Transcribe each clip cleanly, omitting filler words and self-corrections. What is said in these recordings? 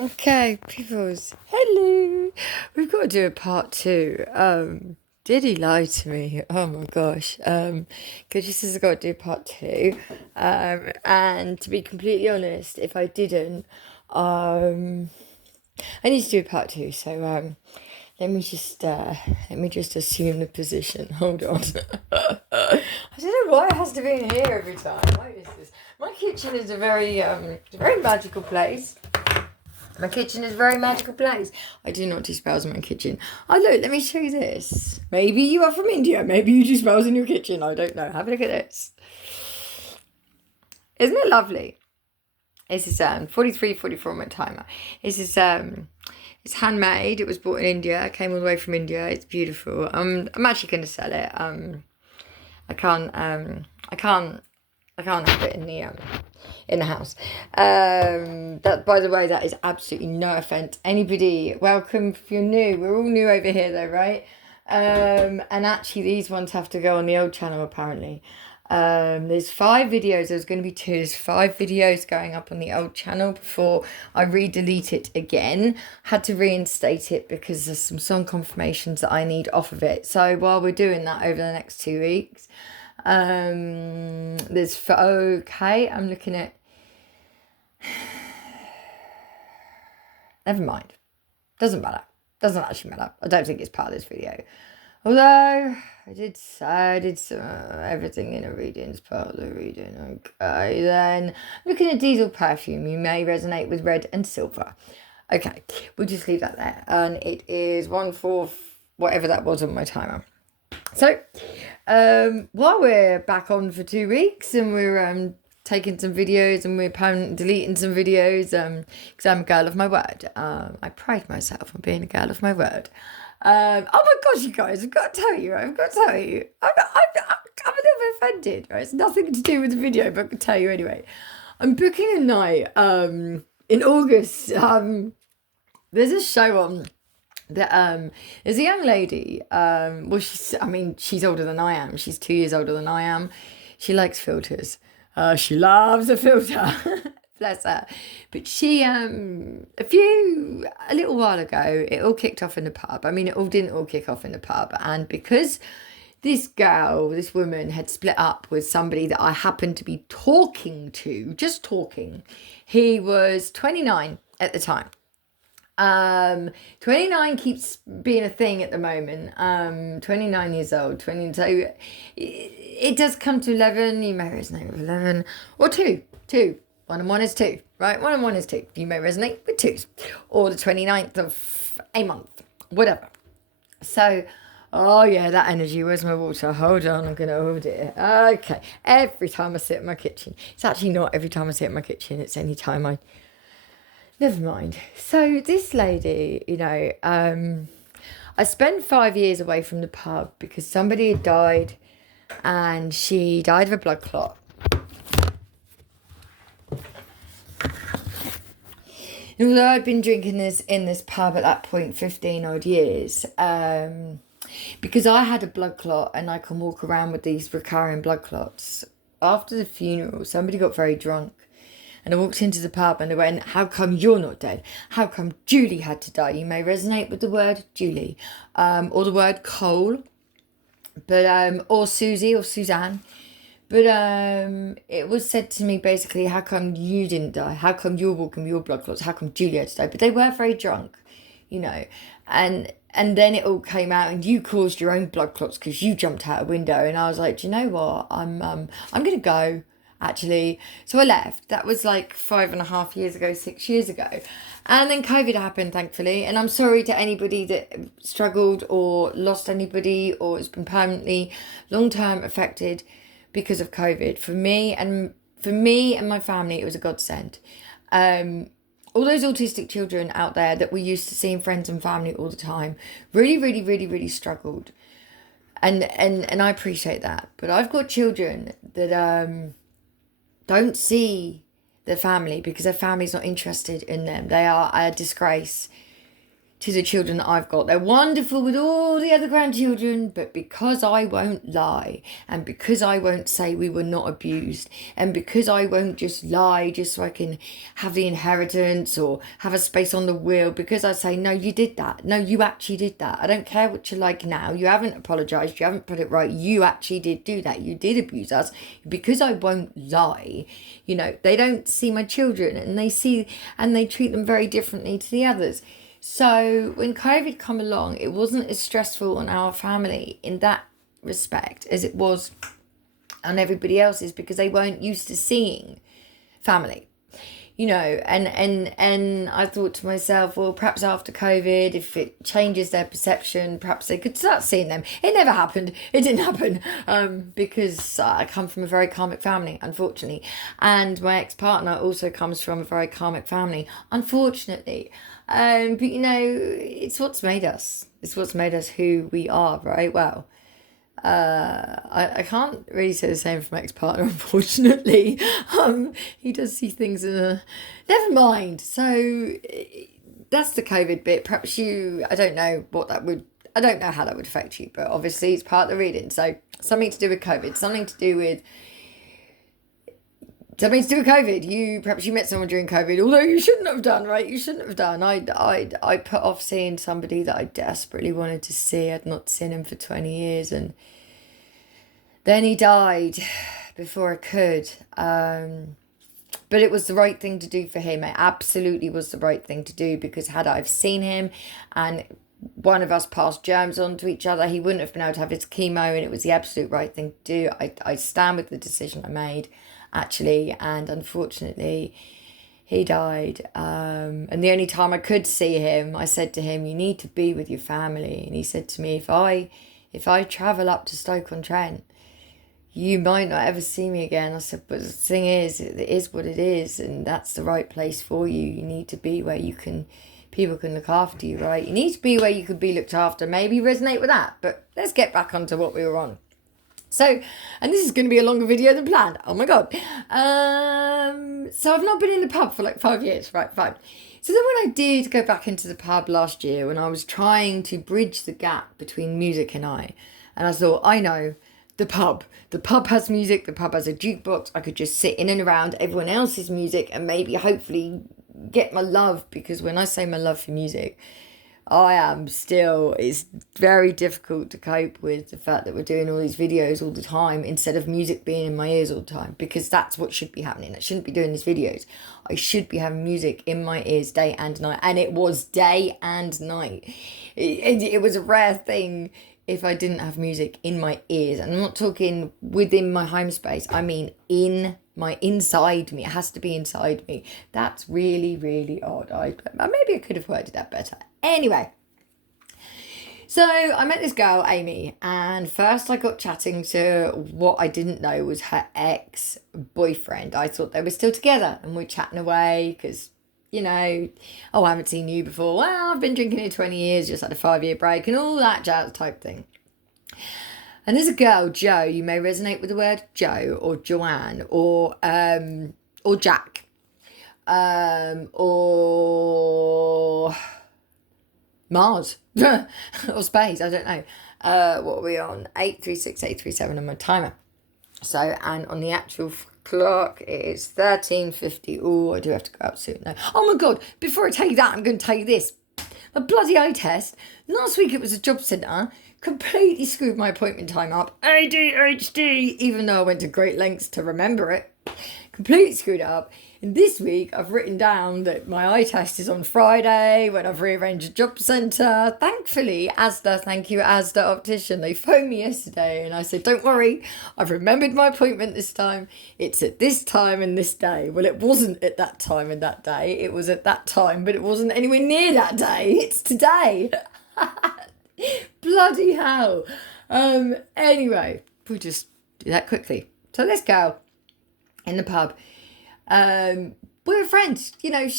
Okay, peoples. Hello. We've got to do a part two. Did he lie to me? Oh my gosh. Because she says I've got to do part two. And to be completely honest, if I didn't, um, I need to do a part two. So let me just assume the position. Hold on. I don't know why it has to be in here every time. Why is this? My kitchen is a very magical place. My kitchen is a very magical place. I do not do spells in my kitchen. Oh, look, let me show you this. Maybe you are from India. Maybe you do spells in your kitchen. I don't know. Have a look at this. Isn't it lovely? This is 44 on my timer. This is it's handmade. It was bought in India. It came all the way from India. It's beautiful. I'm actually going to sell it. I can't I can't I can't have it in the house. That, by the way, that is absolutely no offense. Anybody, welcome if you're new. We're all new over here, though, right? And actually, these ones have to go on the old channel apparently. There's 5 videos. There's going to be 2. There's 5 videos going up on the old channel before I re-delete it again. Had to reinstate it because there's some song confirmations that I need off of it. So while we're doing that over the next 2 weeks. Okay, I'm looking at. Never mind. Doesn't matter. Doesn't actually matter. I don't think it's part of this video. Although I did some everything in a reading is part of the reading. Okay, then looking at diesel perfume, you may resonate with red and silver. Okay, we'll just leave that there. And it is 1/4, whatever that was on my timer. So, while we're back on for 2 weeks and we're taking some videos and we're deleting some videos, because I'm a girl of my word. I pride myself on being a girl of my word. Oh my gosh, you guys, I've got to tell you. I'm a little bit offended. Right? It's nothing to do with the video, but I can tell you anyway. I'm booking a night in August. There's a show on. There's a young lady. She's older than I am. She's 2 years older than I am. She likes filters. She loves a filter. Bless her. But she, a little while ago, it all kicked off in the pub. I mean, it all didn't all kick off in the pub. And because this woman had split up with somebody that I happened to be talking to, just talking. He was 29 at the time. 29 keeps being a thing at the moment. 29 years old, so it does come to 11. You may resonate with 11 or 2. 1 and 1 is 2, right? 1 and 1 is 2. You may resonate with 2s or the 29th of a month, whatever. So, oh yeah, that energy. Where's my water? Hold on, I'm going to hold it. Okay. Every time I sit in my kitchen. It's actually not every time I sit in my kitchen. It's any time Never mind. So this lady, I spent 5 years away from the pub because somebody had died and she died of a blood clot. And although I'd been drinking this in this pub at that point 15 odd years, because I had a blood clot and I can walk around with these recurring blood clots, after the funeral, somebody got very drunk. And I walked into the pub and they went, how come you're not dead? How come Julie had to die? You may resonate with the word Julie, or the word Cole, but or Susie or Suzanne. But it was said to me basically, how come you didn't die? How come you're walking with your blood clots? How come Julie had to die? But they were very drunk, and then it all came out and you caused your own blood clots because you jumped out a window. And I was like, do you know what? I'm going to go. Actually, so I left. That was like 5.5 years ago, 6 years ago, and then COVID happened, thankfully. And I'm sorry to anybody that struggled or lost anybody or has been permanently, long-term affected because of COVID. For me and my family, it was a godsend. All those autistic children out there that we used to seeing friends and family all the time really, really, really, really struggled, and I appreciate that. But I've got children that don't see their family because their family's not interested in them. They are a disgrace to the children that I've got. They're wonderful with all the other grandchildren, but because I won't lie, and because I won't say we were not abused, and because I won't just lie just so I can have the inheritance or have a space on the will, because I say, no, you did that. No, you actually did that. I don't care what you're like now. You haven't apologised. You haven't put it right. You actually did do that. You did abuse us. Because I won't lie, you know, they don't see my children, and they treat them very differently to the others. So when COVID come along, it wasn't as stressful on our family in that respect as it was on everybody else's, because they weren't used to seeing family, you know, and I thought to myself, well, perhaps after COVID, if it changes their perception, perhaps they could start seeing them. It never happened. It didn't happen because I come from a very karmic family, unfortunately. And my ex-partner also comes from a very karmic family, unfortunately. But, you know, it's what's made us. It's what's made us who we are, right? Well, I can't really say the same for my ex-partner, unfortunately. He does see things in a... Never mind. So that's the COVID bit. Perhaps I don't know how that would affect you, but obviously it's part of the reading. So something to do with COVID, something to do with COVID. Perhaps you met someone during COVID, although you shouldn't have done, right? You shouldn't have done. I put off seeing somebody that I desperately wanted to see. I'd not seen him for 20 years, and then he died before I could. But it was the right thing to do for him. It absolutely was the right thing to do, because had I seen him and one of us passed germs on to each other, he wouldn't have been able to have his chemo, and it was the absolute right thing to do. I stand with the decision I made, actually, and unfortunately he died. And the only time I could see him, I said to him, you need to be with your family. And he said to me, if I travel up to Stoke-on-Trent, you might not ever see me again. I said, but the thing is, it is what it is, and that's the right place for you. You need to be where people can look after you, right? You need to be where you can be looked after. Maybe resonate with that, but let's get back onto what we were on. So, and this is going to be a longer video than planned. Oh my God. So I've not been in the pub for like 5 years, right? Fine. So then when I did go back into the pub last year, when I was trying to bridge the gap between music and I thought, I know, the pub has music, the pub has a jukebox. I could just sit in and around everyone else's music and maybe hopefully get my love, because when I say my love for music, it's very difficult to cope with the fact that we're doing all these videos all the time instead of music being in my ears all the time, because that's what should be happening. I shouldn't be doing these videos. I should be having music in my ears day and night, and it was day and night. It was a rare thing if I didn't have music in my ears, and I'm not talking within my home space, I mean inside me. It has to be inside me. That's really, really odd. Maybe I could have worded that better. Anyway, so I met this girl, Amy, and first I got chatting to what I didn't know was her ex-boyfriend. I thought they were still together, and we're chatting away because, you know, oh, I haven't seen you before. Well, I've been drinking here 20 years, just had a 5-year break and all that jazz type thing. And there's a girl, Jo, you may resonate with the word Jo or Joanne or Jack or Mars or space, I don't know. What are we on? 836, 837 on my timer. So, and on the actual clock, it is 13:50. Oh, I do have to go out soon now. Oh my God, before I tell you that, I'm going to tell you this. My bloody eye test. Last week it was a job centre. Completely screwed my appointment time up. ADHD, even though I went to great lengths to remember it. Completely screwed it up. And this week I've written down that my eye test is on Friday when I've rearranged a job centre. Thankfully, thank you Asda Optician. They phoned me yesterday and I said, don't worry, I've remembered my appointment this time. It's at this time and this day. Well, it wasn't at that time and that day. It was at that time, but it wasn't anywhere near that day. It's today. Bloody hell. Anyway, we'll just do that quickly. So let's go in the pub. We were friends, you know,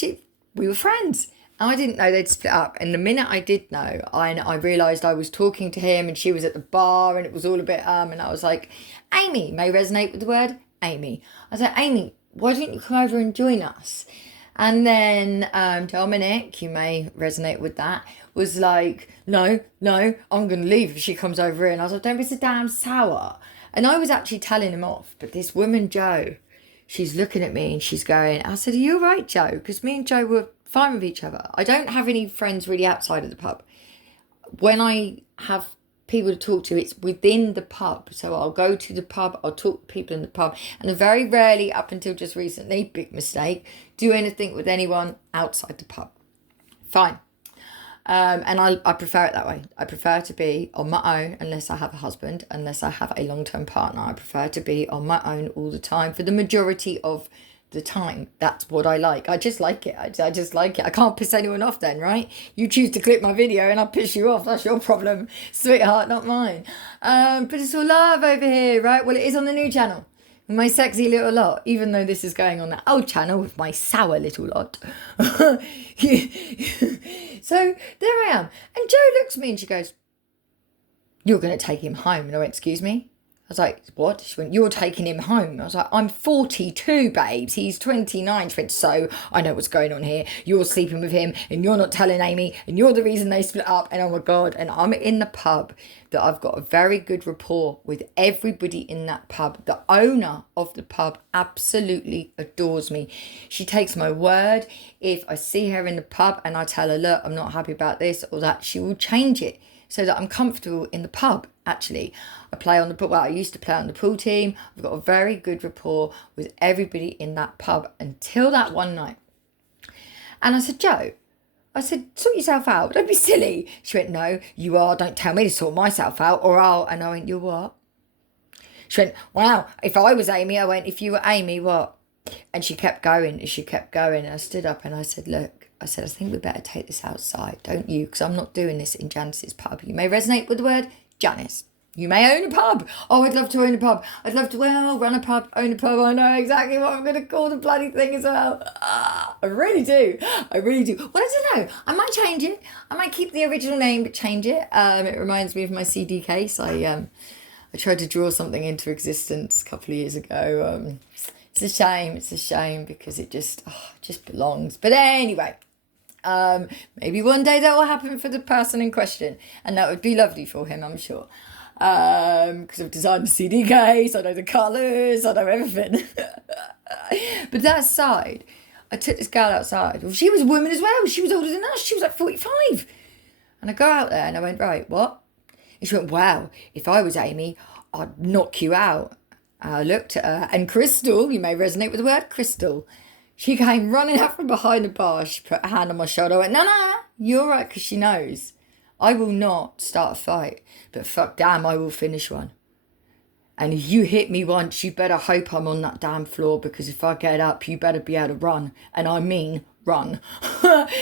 we were friends. And I didn't know they'd split up. And the minute I did know, I realised I was talking to him and she was at the bar and it was all a bit, and I was like, Amy, may resonate with the word Amy. I said, Amy, why don't you come over and join us? And then Dominic, you may resonate with that, was like, no, I'm going to leave if she comes over here. And I was like, don't be so damn sour. And I was actually telling him off. But this woman, Jo, she's looking at me and she's going, I said, are you all right, Jo? Because me and Jo were fine with each other. I don't have any friends really outside of the pub. When I have people to talk to, it's within the pub. So I'll go to the pub, I'll talk to people in the pub, and I very rarely, up until just recently, big mistake, do anything with anyone outside the pub. Fine. And I prefer it that way. I prefer to be on my own unless I have a husband, unless I have a long-term partner. I prefer to be on my own all the time for the majority of the time. That's what I like. I just like it. I just like it. I can't piss anyone off then, right? You choose to click my video and I piss you off. That's your problem, sweetheart, not mine. But it's all love over here, right? Well, it is on the new channel. My sexy little lot, even though this is going on the old channel with my sour little lot. So there I am. And Jo looks at me and she goes, you're going to take him home. And I went, excuse me? I was like, what? She went, you're taking him home. I was like, I'm 42, babes. He's 29. She went, so I know what's going on here. You're sleeping with him and you're not telling Amy and you're the reason they split up. And oh my God. And I'm in the pub that I've got a very good rapport with everybody in that pub. The owner of the pub absolutely adores me. She takes my word. If I see her in the pub and I tell her, look, I'm not happy about this or that, she will change it so that I'm comfortable in the pub, actually. I used to play on the pool team. I've got a very good rapport with everybody in that pub until that one night. And I said, Jo, sort yourself out. Don't be silly. She went, no, you are. Don't tell me to sort myself out or I'll. And I went, you what? She went, wow, if I was Amy. I went, if you were Amy, what? And she kept going. And I stood up and I said, look, I think we better take this outside, don't you? Because I'm not doing this in Janice's pub. You may resonate with the word Janice. You may own a pub. Oh, I'd love to own a pub. I'd love to, run a pub, own a pub. I know exactly what I'm going to call the bloody thing as well. I really do. Well, I don't know. I might change it. I might keep the original name, but change it. It reminds me of my CD case. I tried to draw something into existence a couple of years ago. It's a shame because it just belongs. But anyway, maybe one day that will happen for the person in question. And that would be lovely for him, I'm sure. Because I've designed the CD case, I know the colours, I know everything. But that aside, I took this girl outside. Well, she was a woman as well. She was older than us. She was like 45. And I go out there and I went, right, what? And she went, wow, if I was Amy, I'd knock you out. I looked at her and Crystal, you may resonate with the word Crystal, she came running out from behind the bar. She put her hand on my shoulder. I went, no, you're right, because she knows. I will not start a fight, but fuck damn, I will finish one. And if you hit me once, you better hope I'm on that damn floor, because if I get up, you better be able to run. And I mean run.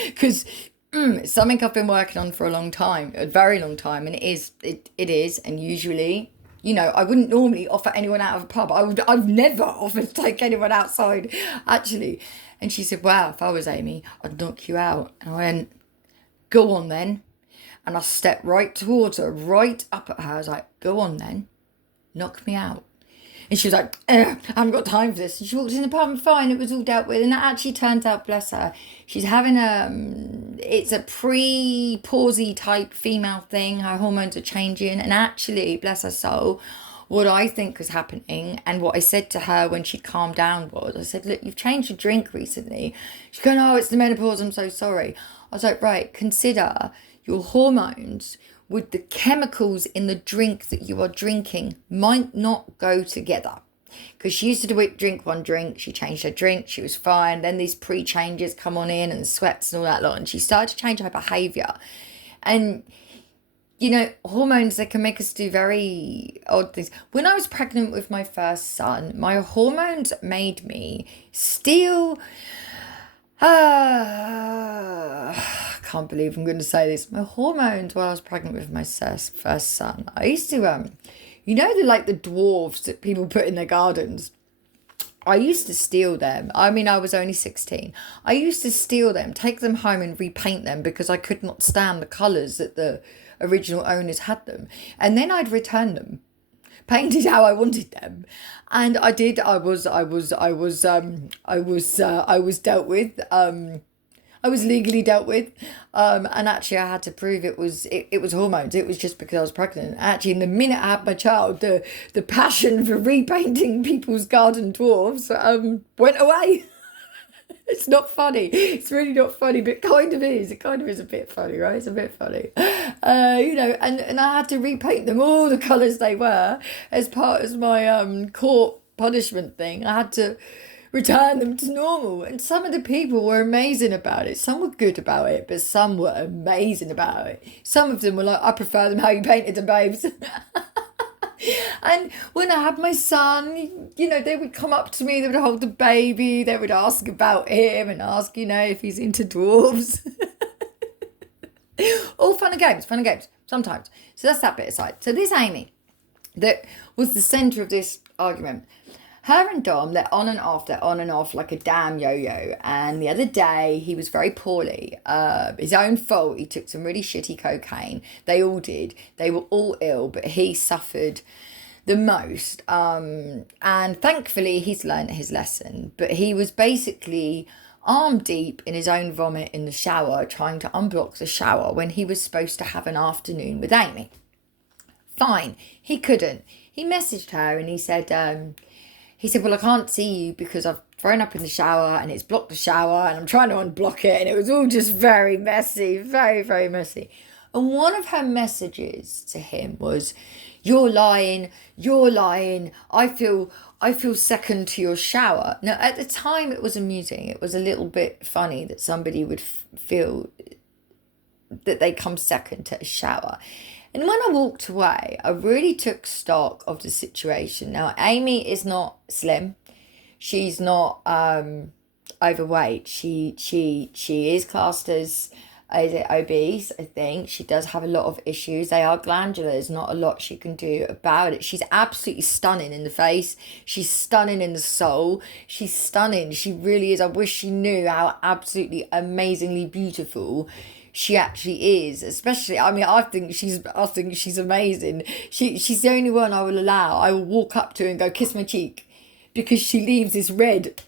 Because it's something I've been working on for a long time, a very long time. And it is. And usually, you know, I wouldn't normally offer anyone out of a pub. I've never offered to take anyone outside, actually. And she said, wow, if I was Amy, I'd knock you out. And I went, go on then. And I stepped right towards her, right up at her. I was like, go on then, knock me out. And she was like, I haven't got time for this. And she walked in the pub and fine, it was all dealt with. And that actually turned out, bless her, she's having it's a pre-pausey type female thing. Her hormones are changing. And actually, bless her soul, what I think was happening and what I said to her when she calmed down was, I said, look, you've changed your drink recently. She's going, oh, it's the menopause, I'm so sorry. I was like, right, consider your hormones with the chemicals in the drink that you are drinking might not go together. Because she used to drink one drink, she changed her drink, she was fine. Then these pre-changes come on in and sweats and all that lot. And she started to change her behaviour. And, you know, hormones, they can make us do very odd things. When I was pregnant with my first son, my hormones made me steal... I can't believe I'm going to say this. My hormones while I was pregnant with my first son. I used to, you know, the dwarves that people put in their gardens. I used to steal them. I mean, I was only 16. I used to steal them, take them home and repaint them because I could not stand the colours that the original owners had them. And then I'd return them painted how I wanted them, and I did. I was dealt with. I was legally dealt with, and actually I had to prove it was hormones. It was just because I was pregnant. Actually, in the minute I had my child, the passion for repainting people's garden dwarfs went away. It's not funny. It's really not funny, but it kind of is. It kind of is a bit funny, right? It's a bit funny. And I had to repaint them all the colours they were as part of my court punishment thing. I had to return them to normal. And some of the people were amazing about it. Some were good about it, but some were amazing about it. Some of them were like, I prefer them how you painted them, babes. And when I had my son, they would come up to me, they would hold the baby, they would ask about him and ask, if he's into dwarves. All fun and games, sometimes. So that's that bit aside. So this Amy, that was the centre of this argument. Her and Dom, they're on and off like a damn yo-yo. And the other day, he was very poorly. His own fault. He took some really shitty cocaine. They all did. They were all ill, but he suffered the most. And thankfully, he's learned his lesson. But he was basically arm deep in his own vomit in the shower, trying to unblock the shower when he was supposed to have an afternoon with Amy. Fine. He couldn't. He messaged her and he said, well, I can't see you because I've thrown up in the shower and it's blocked the shower and I'm trying to unblock it. And it was all just very messy, very, very messy. And one of her messages to him was, you're lying. I feel second to your shower. Now, at the time, it was amusing. It was a little bit funny that somebody would feel that they come second to a shower. And when I walked away, I really took stock of the situation. Now, Amy is not slim. She's not overweight. She is classed as obese, I think. She does have a lot of issues. They are glandular. There's not a lot she can do about it. She's absolutely stunning in the face. She's stunning in the soul. She's stunning. She really is. I wish she knew how absolutely amazingly beautiful she actually is. Especially, I think she's amazing. She's the only one I will allow. I will walk up to her and go, kiss my cheek, because she leaves this red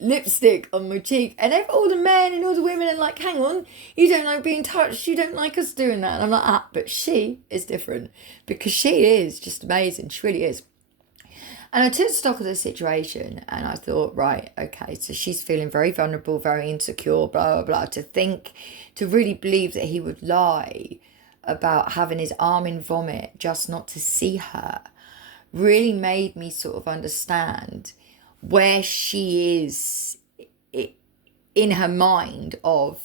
lipstick on my cheek, and all the men and all the women are like, hang on, you don't like being touched, you don't like us doing that. And I'm like, but she is different, because she is just amazing. She really is. And I took stock of the situation and I thought, right, okay, so she's feeling very vulnerable, very insecure, blah, blah, blah. To really believe that he would lie about having his arm in vomit just not to see her really made me sort of understand where she is in her mind of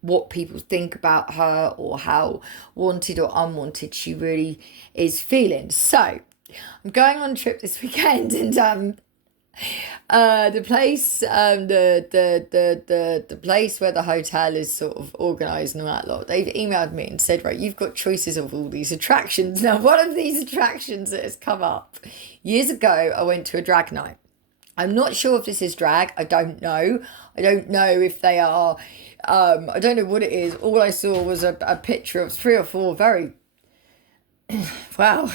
what people think about her, or how wanted or unwanted she really is feeling. So I'm going on a trip this weekend, and the place the place where the hotel is sort of organised and all that lot, they've emailed me and said, right, you've got choices of all these attractions. Now, one of these attractions that has come up, years ago I went to a drag night. I'm not sure if this is drag. I don't know if they are. I don't know what it is. All I saw was a picture of 3 or 4 very wow,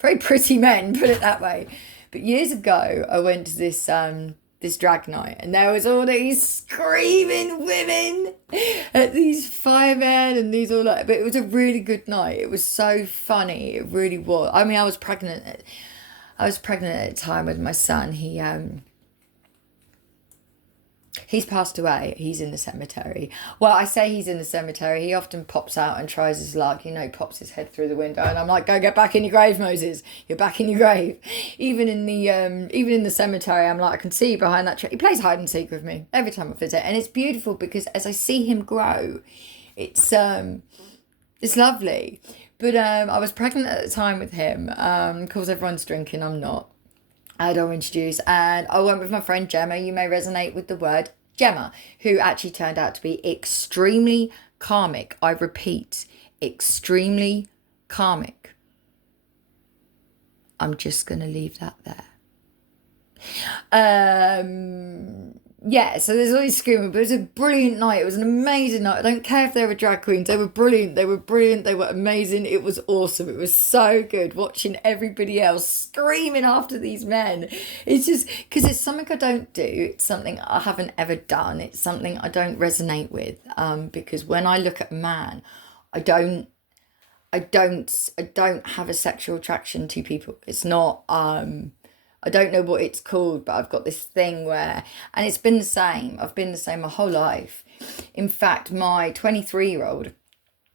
very pretty men, put it that way. But years ago, I went to this drag night, and there was all these screaming women at these firemen and these all that. But it was a really good night. It was so funny. It really was. I was pregnant. I was pregnant at the time with my son. He's passed away. He's in the cemetery. Well, I say he's in the cemetery. He often pops out and tries his luck. Pops his head through the window, and I'm like, "Go get back in your grave, Moses. You're back in your grave." Even in the cemetery, I'm like, I can see you behind that tree. He plays hide and seek with me every time I visit, and it's beautiful because as I see him grow, it's lovely. But I was pregnant at the time with him. Of course, everyone's drinking. I'm not. I had orange juice, and I went with my friend Gemma. You may resonate with the word Gemma, who actually turned out to be extremely karmic. I repeat, extremely karmic. I'm just going to leave that there. yeah, so there's always screaming, but it was a brilliant night. It was an amazing night. I don't care if they were drag queens. They were brilliant. They were brilliant. They were amazing. It was awesome. It was so good watching everybody else screaming after these men. It's just because it's something I don't do. It's something I haven't ever done. It's something I don't resonate with. Because when I look at a man, I don't I don't have a sexual attraction to people. It's not I don't know what it's called, but I've got this thing where, and it's been the same. I've been the same my whole life. In fact, my 23-year-old,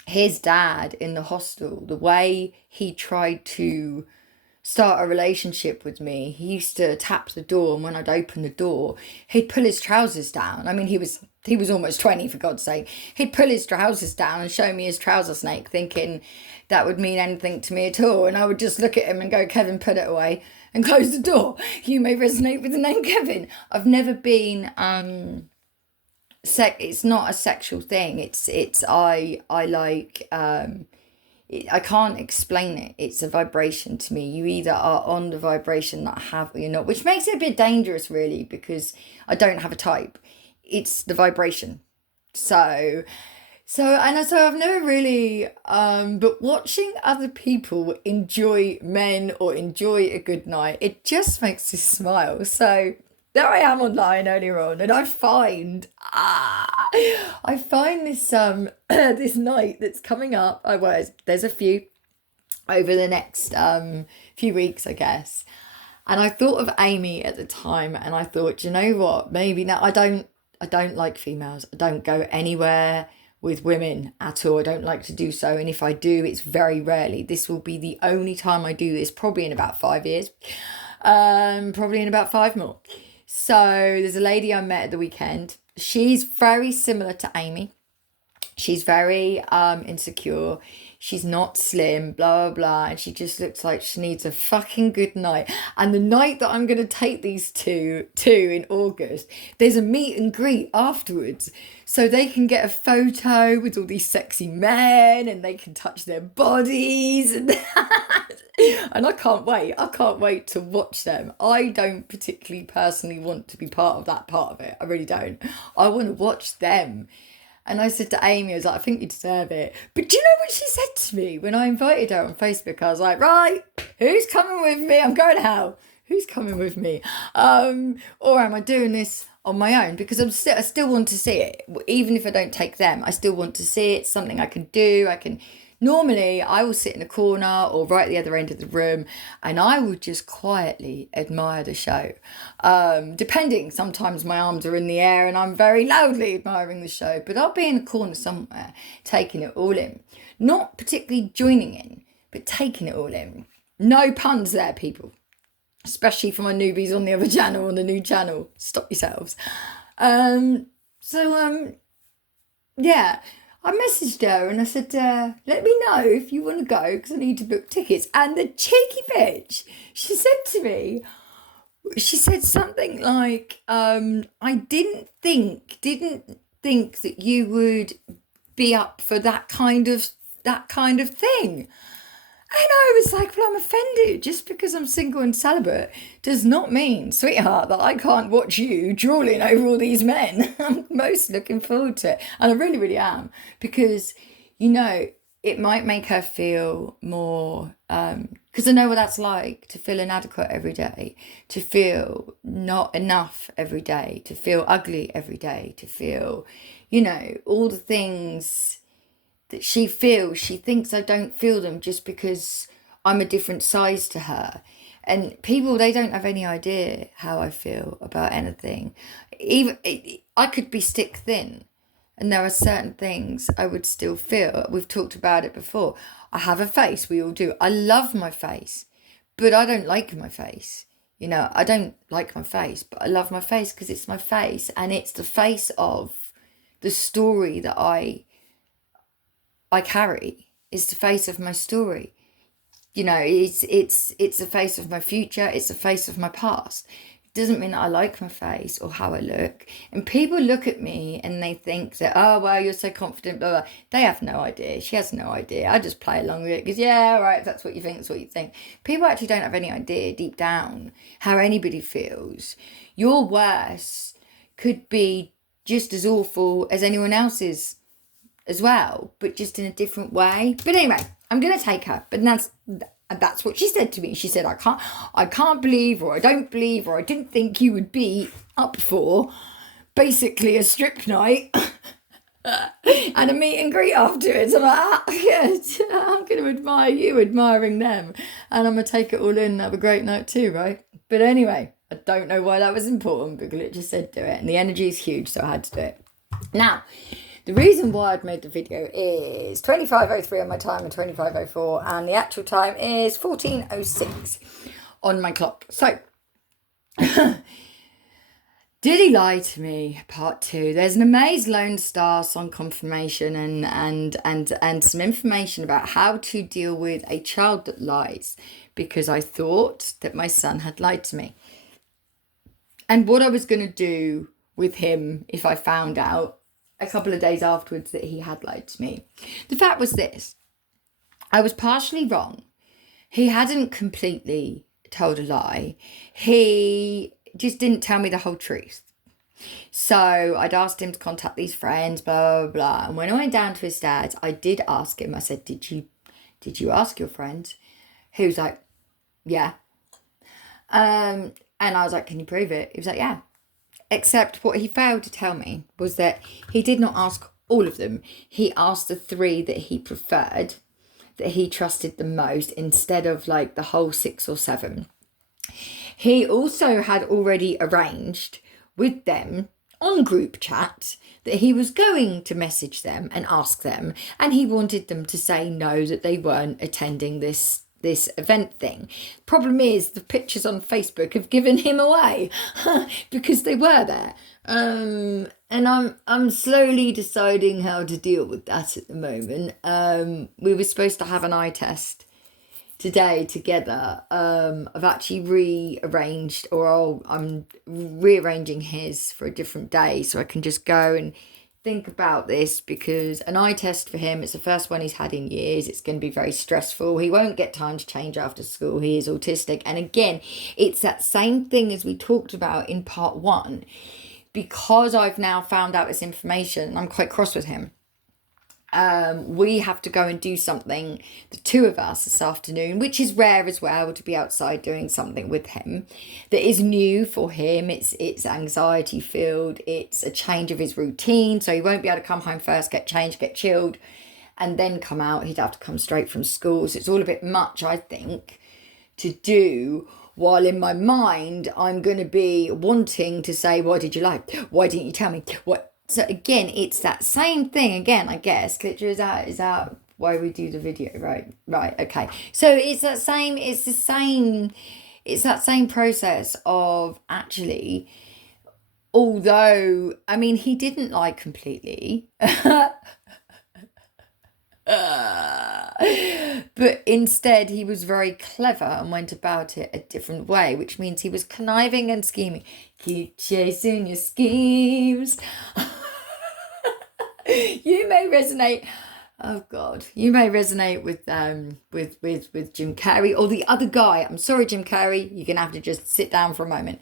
his dad in the hostel, the way he tried to start a relationship with me, he used to tap the door, and when I'd open the door, he'd pull his trousers down. I mean, he was almost 20, for God's sake. He'd pull his trousers down and show me his trouser snake, thinking that would mean anything to me at all. And I would just look at him and go, Kevin, put it away and close the door. You may resonate with the name Kevin. I've never been it's not a sexual thing. It's I like I can't explain it. It's a vibration to me. You either are on the vibration that I have or you're not, which makes it a bit dangerous, really, because I don't have a type. It's the vibration. So I've never really, but watching other people enjoy men or enjoy a good night, it just makes me smile. So there I am online earlier on, and I find this this night that's coming up. There's a few over the next few weeks, I guess. And I thought of Amy at the time, and I thought, you know what? Maybe now I don't like females. I don't go anywhere with women at all. I don't like to do so, and if I do, it's very rarely. This will be the only time I do this, probably in about 5 years, probably in about 5 more. So there's a lady I met at the weekend. She's very similar to Amy. She's very insecure. She's not slim, blah, blah, blah. And she just looks like she needs a fucking good night. And the night that I'm going to take these two to in August, there's a meet and greet afterwards. So they can get a photo with all these sexy men and they can touch their bodies. And and I can't wait. I can't wait to watch them. I don't particularly personally want to be part of that part of it. I really don't. I want to watch them. And I said to Amy, I was like, I think you deserve it. But do you know what she said to me when I invited her on Facebook? I was like, right, who's coming with me? I'm going out. Who's coming with me? Or am I doing this on my own? Because I still want to see it. Even if I don't take them, I still want to see it. It's something I can do. Normally, I will sit in a corner or right at the other end of the room and I will just quietly admire the show. Depending, sometimes my arms are in the air and I'm very loudly admiring the show, but I'll be in a corner somewhere taking it all in. Not particularly joining in, but taking it all in. No puns there, people. Especially for my newbies on the other channel, on the new channel. Stop yourselves. Yeah. I messaged her and I said, let me know if you want to go because I need to book tickets. And the cheeky bitch, she said something like, I didn't think that you would be up for that kind of thing. And I was like, well, I'm offended. Just because I'm single and celibate does not mean, sweetheart, that I can't watch you drooling over all these men. I'm most looking forward to it. And I really, really am. Because, it might make her feel more, because I know what that's like, to feel inadequate every day, to feel not enough every day, to feel ugly every day, to feel, all the things that she feels. She thinks I don't feel them just because I'm a different size to her. And people, they don't have any idea how I feel about anything. Even I could be stick thin and there are certain things I would still feel. We've talked about it before. I have a face, we all do. I love my face, but I don't like my face. I don't like my face, but I love my face because it's my face and it's the face of the story that I carry. Is the face of my story. It's the face of my future. It's the face of my past. It doesn't mean that I like my face or how I look. And people look at me and they think that, oh, well, you're so confident, blah, blah. They have no idea. She has no idea. I just play along with it because, yeah, all right, if that's what you think, that's what you think. People actually don't have any idea deep down how anybody feels. Your worst could be just as awful as anyone else's as well, but just in a different way. But anyway, I'm gonna take her. But that's what she said to me. She said, I can't believe, or I don't believe, or I didn't think you would be up for basically a strip night and a meet and greet afterwards. I'm like, yes, I'm going to admire you admiring them, and I'm going to take it all in and have a great night too, right? But anyway, I don't know why that was important, because it just said do it, and the energy is huge, so I had to do it. Now, the reason why I'd made the video is 25:03 on my time and 25:04, and the actual time is 14:06 on my clock. So, did he lie to me? Part 2. There's an Amazed Lone Star song confirmation and some information about how to deal with a child that lies, because I thought that my son had lied to me, and what I was going to do with him if I found out a couple of days afterwards that he had lied to me. The fact was this: I was partially wrong. He hadn't completely told a lie. He just didn't tell me the whole truth. So I'd asked him to contact these friends, blah, blah, blah. And when I went down to his dad's, I did ask him, I said, did you ask your friends? He was like, yeah. And I was like, can you prove it? He was like, yeah. Except what he failed to tell me was that he did not ask all of them. He asked the 3 that he preferred, that he trusted the most, instead of like the whole 6 or 7. He also had already arranged with them on group chat that he was going to message them and ask them, and he wanted them to say no, that they weren't attending this event thing. Problem is, the pictures on Facebook have given him away because they were there. And I'm slowly deciding how to deal with that at the moment. We were supposed to have an eye test today together. I've actually rearranged, or I'm rearranging his for a different day so I can just go and think about this, because an eye test for him, it's the first one he's had in years. It's going to be very stressful. He won't get time to change after school. He is autistic. And again, it's that same thing as we talked about in part 1. Because I've now found out this information, I'm quite cross with him. We have to go and do something, the 2 of us, this afternoon, which is rare as well, to be outside doing something with him that is new for him. It's anxiety filled. It's a change of his routine. So he won't be able to come home first, get changed, get chilled, and then come out. He'd have to come straight from school. So it's all a bit much, I think, to do, while in my mind I'm going to be wanting to say, why did you lie? Why didn't you tell me? What? So again, it's that same thing again, I guess. Glitcher is out why we do the video, right, okay. So it's that same process of, actually, although, I mean, he didn't lie completely. But instead he was very clever and went about it a different way, which means he was conniving and scheming. Keep chasing your schemes. You may resonate. Oh God, you may resonate with Jim Carrey, or the other guy. I'm sorry, Jim Carrey, you're gonna have to just sit down for a moment.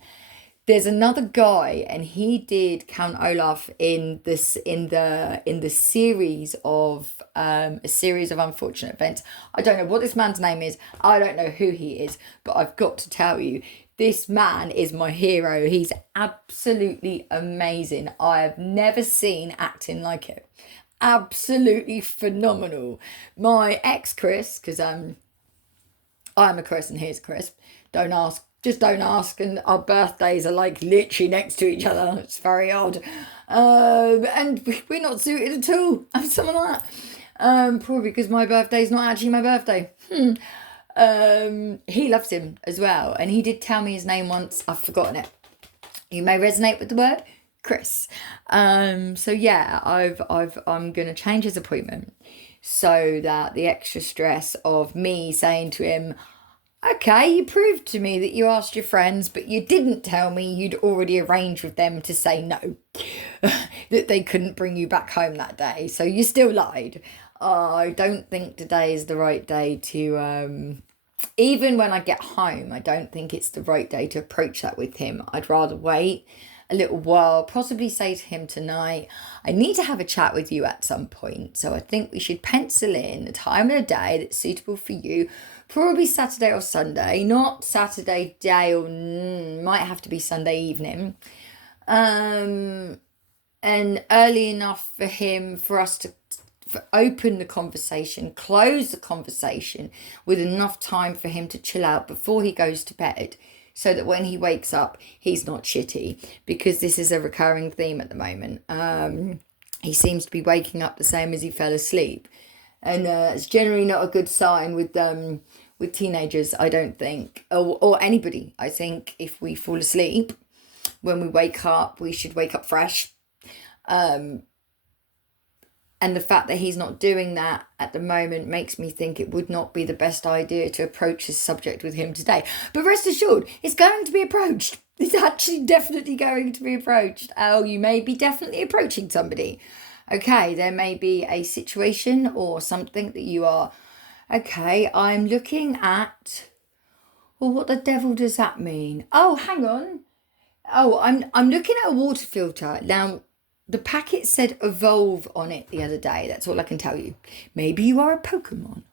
There's another guy, and he did Count Olaf in the series of a series of unfortunate events. I don't know what this man's name is. I don't know who he is, but I've got to tell you, this man is my hero. He's absolutely amazing. I have never seen acting like it. Absolutely phenomenal. My ex Chris, because I'm a Chris and he's Chris. Don't ask. Just don't ask. And our birthdays are like literally next to each other. It's very odd. And we're not suited at all. I'm someone like that. Probably because my birthday's not actually my birthday. He loves him as well. And he did tell me his name once. I've forgotten it. You may resonate with the word Chris. So yeah, I'm going to change his appointment so that the extra stress of me saying to him, okay, you proved to me that you asked your friends, but you didn't tell me you'd already arranged with them to say no, that they couldn't bring you back home that day. So you still lied. I don't think today is the right day to, even when I get home, I don't think it's the right day to approach that with him. I'd rather wait a little while, possibly say to him tonight, I need to have a chat with you at some point. So I think we should pencil in a time of the day that's suitable for you. Probably Saturday or Sunday, not Saturday day or might have to be Sunday evening. And early enough for us to open the conversation, close the conversation with enough time for him to chill out before he goes to bed, so that when he wakes up, he's not shitty, because this is a recurring theme at the moment. He seems to be waking up the same as he fell asleep, and it's generally not a good sign with teenagers, I don't think, or anybody. I think if we fall asleep, when we wake up, we should wake up fresh. And the fact that he's not doing that at the moment makes me think it would not be the best idea to approach this subject with him today. But rest assured, it's going to be approached. It's actually definitely going to be approached. Oh, you may be definitely approaching somebody. Okay, there may be a situation or something that you are... Okay, I'm looking at... Well, what the devil does that mean? Oh, hang on. Oh, I'm looking at a water filter. Now... The packet said evolve on it the other day. That's all I can tell you. Maybe you are a Pokemon.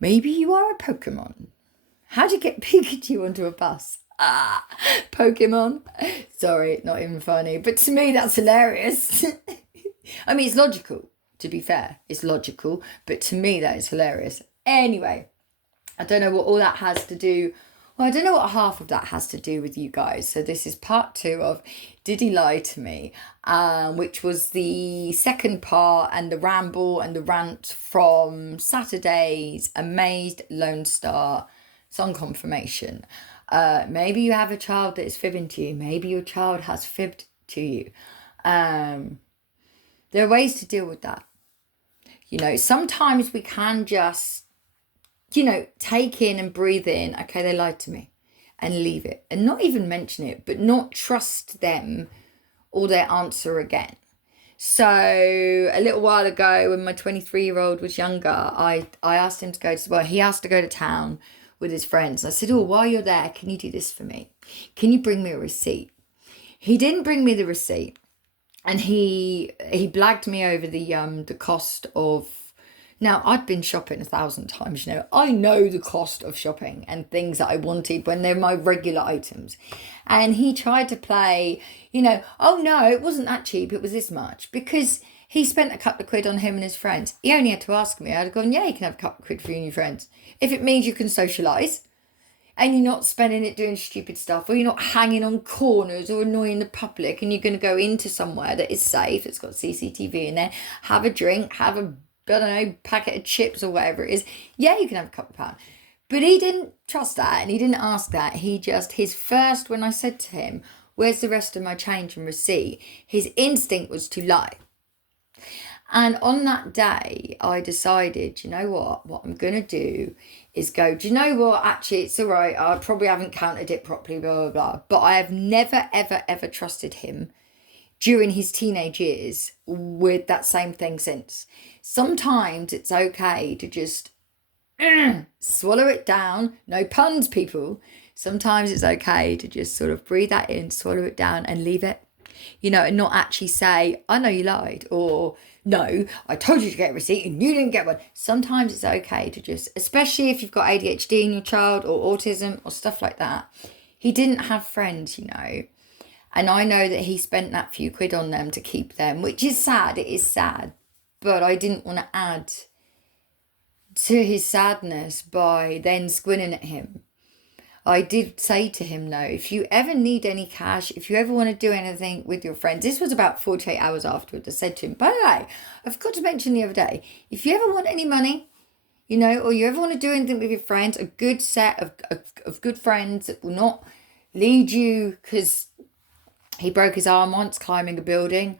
Maybe you are a Pokemon. How'd you get Pikachu onto a bus? Pokemon. Sorry, not even funny. But to me, that's hilarious. I mean, it's logical, to be fair. It's logical. But to me, that is hilarious. Anyway, I don't know what all that has to do. Well, I don't know what half of that has to do with you guys. So this is part 2 of Did He Lie to Me? Which was the second part and the ramble and the rant from Saturday's Amazed Lone Star song confirmation. Maybe you have a child that is fibbing to you. Maybe your child has fibbed to you. There are ways to deal with that. You know, sometimes we can just... take in and breathe in, okay, they lied to me, and leave it, and not even mention it, but not trust them or their answer again. So a little while ago, when my 23-year-old was younger, I asked him to go to, he asked to go to town with his friends. I said, while you're there, can you do this for me? Can you bring me a receipt? He didn't bring me the receipt, and he blagged me over the cost of... Now, I'd been shopping 1,000 times, I know the cost of shopping and things that I wanted when they're my regular items. And he tried to play, oh no, it wasn't that cheap, it was this much. Because he spent a couple of quid on him and his friends. He only had to ask me. I'd have gone, yeah, you can have a couple of quid for you and your friends. If it means you can socialise and you're not spending it doing stupid stuff, or you're not hanging on corners or annoying the public, and you're going to go into somewhere that is safe, that's got CCTV in there, have a drink, have a packet of chips or whatever it is, yeah, you can have a couple of pounds. But he didn't trust that, and he didn't ask that. When I said to him, where's the rest of my change and receipt, his instinct was to lie. And on that day, I decided, what I'm going to do is go, do you know what, actually, it's all right, I probably haven't counted it properly, blah, blah, blah. But I have never, ever, ever trusted him during his teenage years with that same thing since. Sometimes it's okay to just swallow it down. No puns, people. Sometimes it's okay to just sort of breathe that in, swallow it down and leave it. And not actually say, I know you lied, or no, I told you to get a receipt and you didn't get one. Sometimes it's okay to just, especially if you've got ADHD in your child or autism or stuff like that. He didn't have friends, And I know that he spent that few quid on them to keep them, which is sad. It is sad. But I didn't want to add to his sadness by then squinting at him. I did say to him, though, if you ever need any cash, if you ever want to do anything with your friends, this was about 48 hours afterwards, I said to him, by the way, I forgot to mention the other day, if you ever want any money, or you ever want to do anything with your friends, a good set of good friends that will not lead you, because he broke his arm once climbing a building,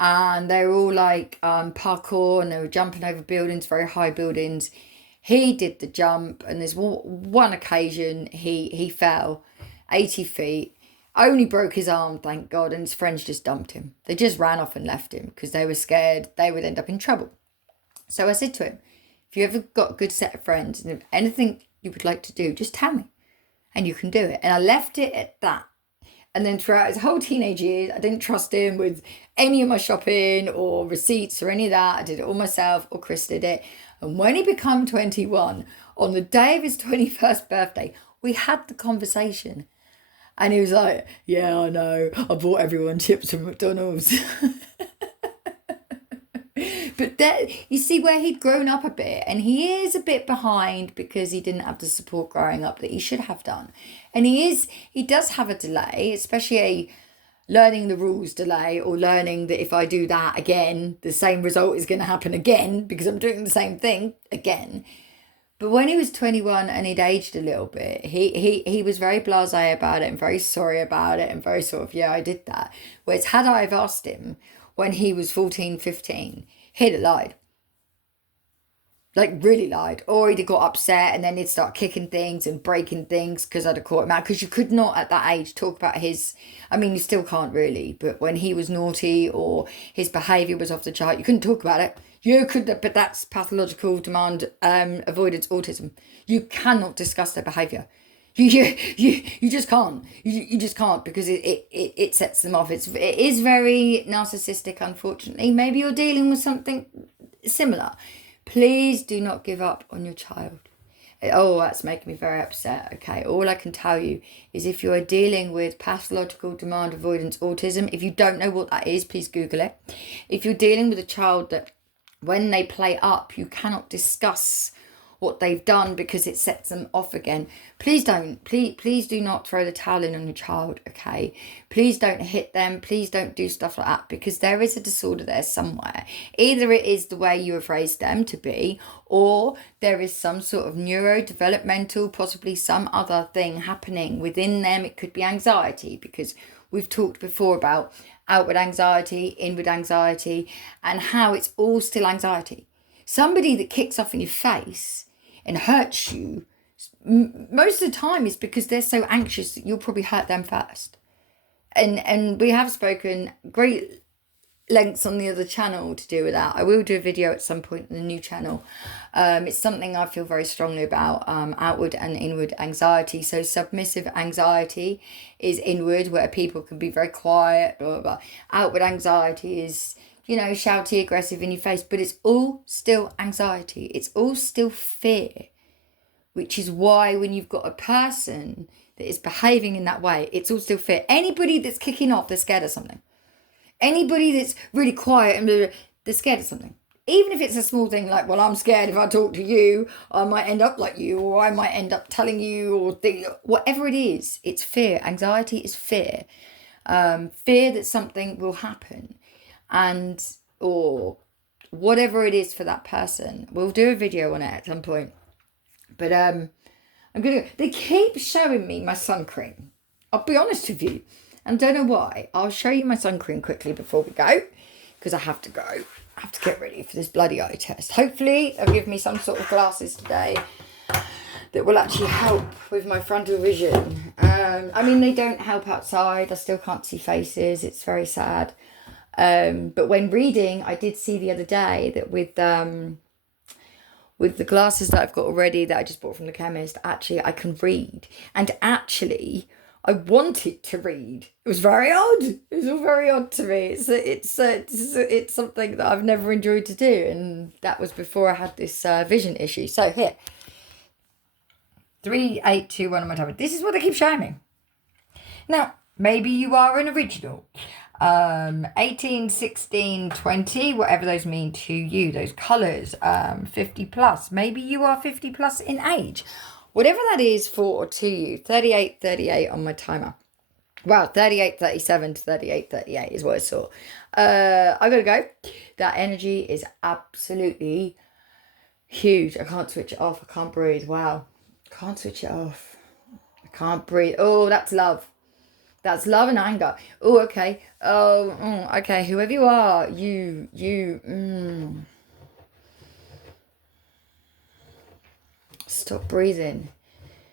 and they were all like parkour, and they were jumping over buildings, very high buildings. He did the jump, and there's one occasion he fell 80 feet, only broke his arm, thank God, and his friends just dumped him. They just ran off and left him because they were scared they would end up in trouble. So I said to him, if you ever got a good set of friends and if anything you would like to do, just tell me and you can do it. And I left it at that. And then throughout his whole teenage years, I didn't trust him with any of my shopping or receipts or any of that. I did it all myself, or Chris did it. And when he became 21, on the day of his 21st birthday, we had the conversation. And he was like, yeah, I know. I bought everyone chips from McDonald's. But that, you see where he'd grown up a bit, and he is a bit behind because he didn't have the support growing up that he should have done. And he does have a delay, especially a learning the rules delay, or learning that if I do that again, the same result is going to happen again because I'm doing the same thing again. But when he was 21 and he'd aged a little bit, he was very blasé about it and very sorry about it and very sort of, yeah, I did that. Whereas had I have asked him when he was 14, 15, he'd have lied. Like, really lied. Or he'd have got upset and then he'd start kicking things and breaking things because I'd have caught him out. Because you could not at that age talk about his... I mean, you still can't really. But when he was naughty or his behaviour was off the chart, you couldn't talk about it. You could, but that's pathological demand avoidance autism. You cannot discuss their behaviour. You just can't. You just can't, because it sets them off. It is very narcissistic, unfortunately. Maybe you're dealing with something similar. Please do not give up on your child. Oh, that's making me very upset. Okay, all I can tell you is if you are dealing with pathological demand avoidance autism, if you don't know what that is, please Google it. If you're dealing with a child that when they play up, you cannot discuss what they've done because it sets them off again. Please do not throw the towel in on your child, okay? Please don't hit them. Please don't do stuff like that, because there is a disorder there somewhere. Either it is the way you have raised them to be, or there is some sort of neurodevelopmental, possibly some other thing happening within them. It could be anxiety, because we've talked before about outward anxiety, inward anxiety, and how it's all still anxiety. Somebody that kicks off in your face and hurts you, most of the time is because they're so anxious that you'll probably hurt them first. And we have spoken great lengths on the other channel to do with that. I will do a video at some point in the new channel. It's something I feel very strongly about, outward and inward anxiety. So submissive anxiety is inward, where people can be very quiet, blah, blah, blah. Outward anxiety is, you know, shouty, aggressive in your face, but it's all still anxiety. It's all still fear, which is why when you've got a person that is behaving in that way, it's all still fear. Anybody that's kicking off, they're scared of something. Anybody that's really quiet and they're scared of something. Even if it's a small thing like, well, I'm scared if I talk to you, I might end up like you, or I might end up telling you, or whatever it is, it's fear. Anxiety is fear. Fear that something will happen, and or whatever it is for that person. We'll do a video on it at some point. But they keep showing me my sun cream. I'll be honest with you. And don't know why. I'll show you my sun cream quickly before we go, because I have to go. I have to get ready for this bloody eye test. Hopefully they'll give me some sort of glasses today that will actually help with my frontal vision. I mean, they don't help outside. I still can't see faces. It's very sad. But when reading, I did see the other day that with the glasses that I've got already that I just bought from the chemist, actually I can read. And actually, I wanted to read. It was very odd. It was all very odd to me. It's something that I've never enjoyed to do, and that was before I had this vision issue. So here, 3, 8, 2, 1 on my tablet. This is what they keep showing me. Now, maybe you are an original. 18, 16, 20, whatever those mean to you, those colours, 50 plus. Maybe you are 50 plus in age. Whatever that is for or to you, 38, 38 on my timer. Wow, 38, 37 to 38, 38 is what I saw. I gotta go. That energy is absolutely huge. I can't switch it off. I can't breathe. Wow. Can't switch it off. I can't breathe. Oh, that's love. That's love and anger. Oh, okay. Oh, okay. Whoever you are, Stop breathing.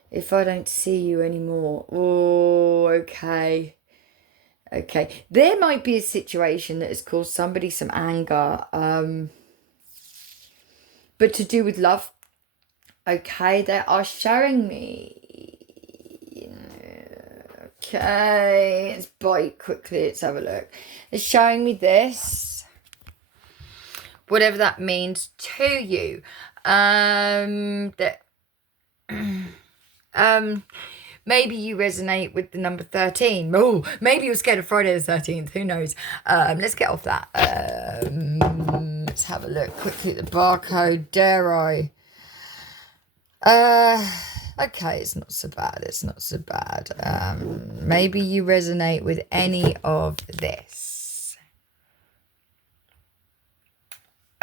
If I don't see you anymore. Oh, okay. Okay. There might be a situation that has caused somebody some anger, but to do with love. Okay, they are showing me. Okay, let's bite quickly. Let's have a look. It's showing me this. Whatever that means to you. That maybe you resonate with the number 13. Oh, maybe you're scared of Friday the 13th. Who knows? Let's get off that. Let's have a look quickly at the barcode. Dare I? Okay, it's not so bad. It's not so bad. Maybe you resonate with any of this.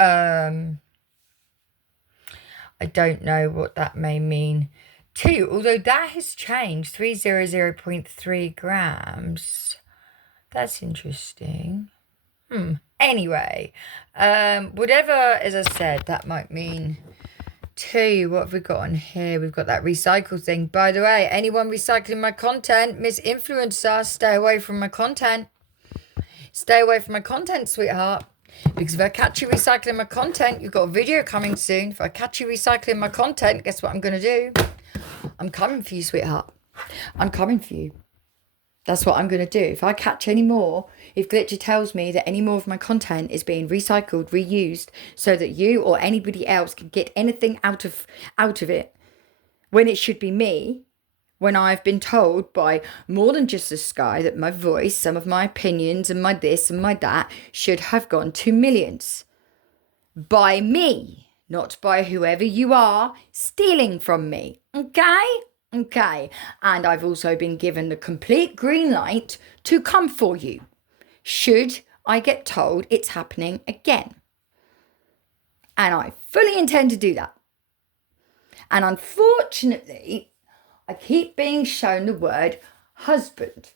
I don't know what that may mean to you, although that has changed. 300.3 grams. That's interesting. Anyway, whatever, as I said, that might mean to you. What have we got on here? We've got that recycle thing. By the way, anyone recycling my content, Miss Influencer, stay away from my content. Stay away from my content, sweetheart. Because if I catch you recycling my content, you've got a video coming soon. If I catch you recycling my content, guess what I'm going to do? I'm coming for you, sweetheart. I'm coming for you. That's what I'm going to do. If I catch any more, if Glitcher tells me that any more of my content is being recycled, reused, so that you or anybody else can get anything out of it, when it should be me, when I've been told by more than just the sky that my voice, some of my opinions and my this and my that should have gone to millions. By me, not by whoever you are stealing from me. Okay? Okay. And I've also been given the complete green light to come for you, should I get told it's happening again. And I fully intend to do that. And unfortunately, I keep being shown the word husband.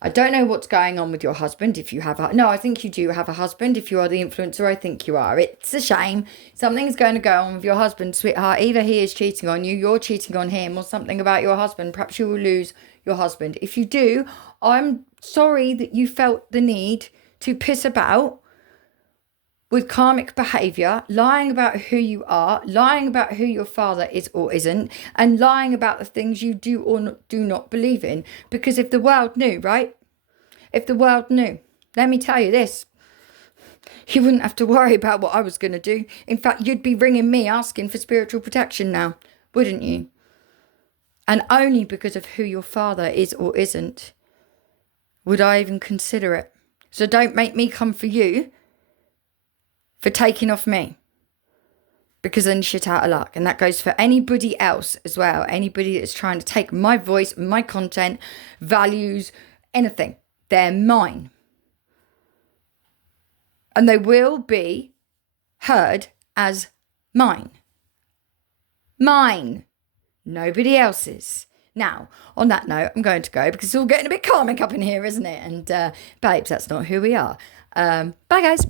I don't know what's going on with your husband. If you have no, I think you do have a husband. If you are the influencer, I think you are. It's a shame. Something's going to go on with your husband, sweetheart. Either he is cheating on you, you're cheating on him, or something about your husband. Perhaps you will lose your husband. If you do, I'm sorry that you felt the need to piss about with karmic behaviour, lying about who you are, lying about who your father is or isn't, and lying about the things you do or do not believe in. Because if the world knew, right? If the world knew, let me tell you this, you wouldn't have to worry about what I was going to do. In fact, you'd be ringing me asking for spiritual protection now, wouldn't you? And only because of who your father is or isn't would I even consider it. So don't make me come for you for taking off me, because then shit out of luck. And that goes for anybody else as well. Anybody that's trying to take my voice, my content, values, anything. They're mine. And they will be heard as mine. Mine. Nobody else's. Now, on that note, I'm going to go because it's all getting a bit karmic up in here, isn't it? And babes, that's not who we are. Bye, guys.